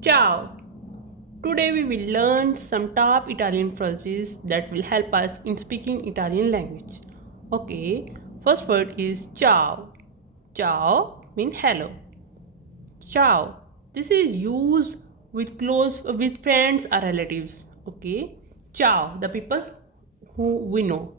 Ciao! Today we will learn some top Italian phrases that will help us in speaking Italian language. Okay, first word is ciao. Ciao means hello. Ciao. This is used with friends or relatives. Okay. Ciao, the people who we know.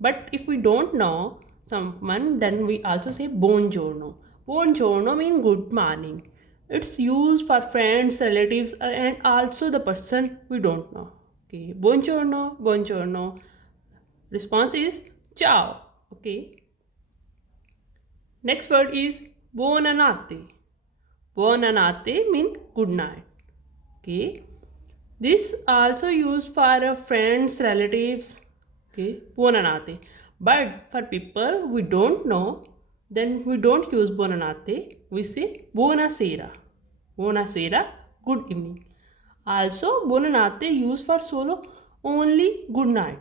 But if we don't know someone, then we also say buongiorno. Buongiorno means good morning. It's used for friends, relatives, and also the person we don't know. Okay. Buongiorno, buongiorno. Response is ciao. Okay. Next word is buonanotte. Buonanotte means good night. Okay. This also used for friends, relatives. Okay. Buonanotte. But for people we don't know, then we don't use buonanotte. We say buonasera. Buonasera, good evening. Also, buonanotte used for solo only good night.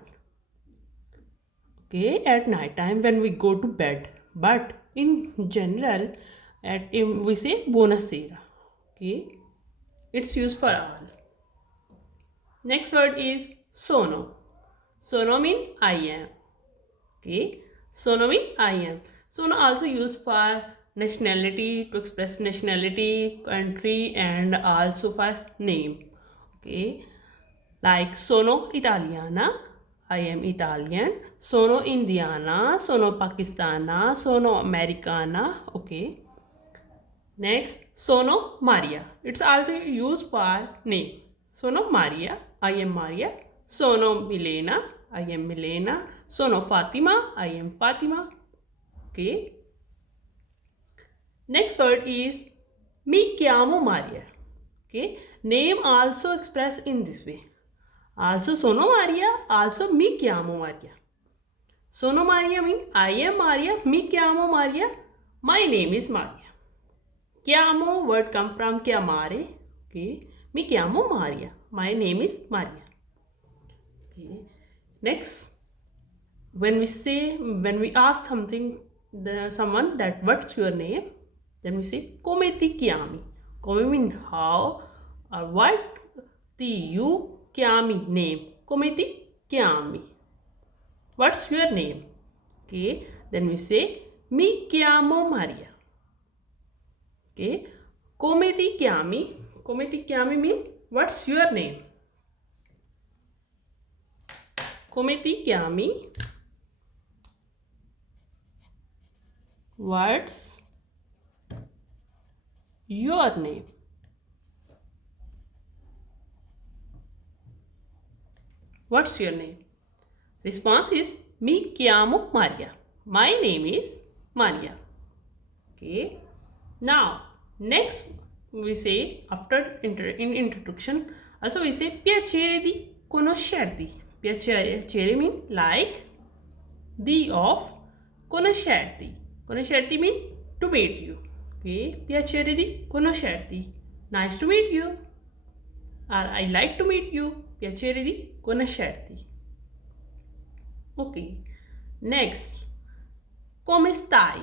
Okay, at night time when we go to bed. But in general, we say buonasera. Okay, it's used for all. Next word is sono. Sono mean I am. Okay, sono mean I am. Sono also used for nationality, to express nationality, country, and also for name. Okay, like sono italiana, I am Italian. Sono indiana, sono pakistana, sono americana. Okay. Next, sono Maria. It's also used for name. Sono Maria, I am Maria. Sono Milena, I am Milena. Sono Fatima, I am Fatima. Okay. Next word is mi chiamo Maria. Okay. Name also expressed in this way. Also sono Maria, also mi chiamo Maria. Sono Maria means I am Maria, mi chiamo Maria, my name is Maria. Chiamo word come from chiamare. Okay. Mi chiamo Maria. My name is Maria. Okay. Next, when we ask someone that what's your name, then we say come ti chiami. Come means how or what. Ti you chiami name. Come ti chiami. What's your name? Okay. Then we say mi chiamo Maria. Okay. Come ti chiami? Come ti chiami mean what's your name? Come ti chiami? What's your name? What's your name? Response is mi chiamo Maria. My name is Maria. Okay. Now, next we say after in introduction, also we say piacere di conoscerti. Piacere mean like, the of conoscerti. Conoscerti mean to meet you. Okay. Piacere di conoscerti. Nice to meet you. Or I like to meet you. Piacere di conoscerti. Okay. Next. Come stai?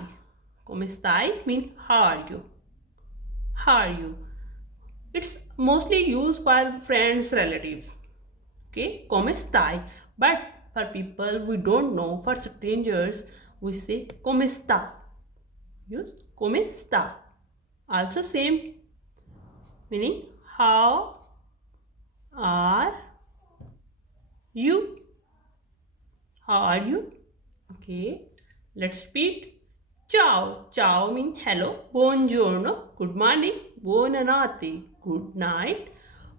Come stai mean how are you? How are you? It's mostly used for friends, relatives. Okay. Come stai? But for people we don't know, for strangers, we say come sta. Use come sta. Also same meaning how are you? How are you? Okay. Let's repeat. Ciao. Ciao means hello. Buongiorno. Good morning. Buonanotte. Good night.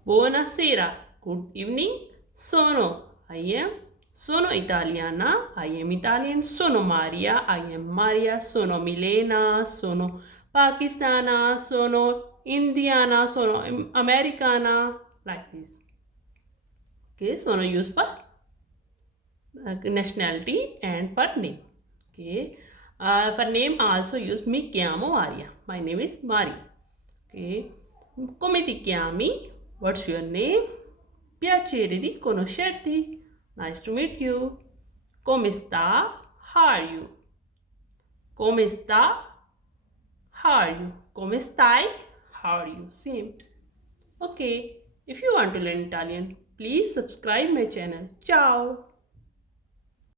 Buonasera. Good evening. Sono. I am. Sono italiana. I am Italian. Sono Maria. I am Maria. Sono Milena. Sono pakistana. Sono indiana. Sono americana. Like this. Okay. Sono used for nationality and for name. Okay. For name also use mi chiamo Maria. My name is Mari. Okay. Come ti chiami? What's your name? Piacere di conoscerti. Nice to meet you. Come sta? How are you? Come sta? How are you? Come stai? How are you? Same. Okay, if you want to learn Italian, please subscribe my channel. Ciao!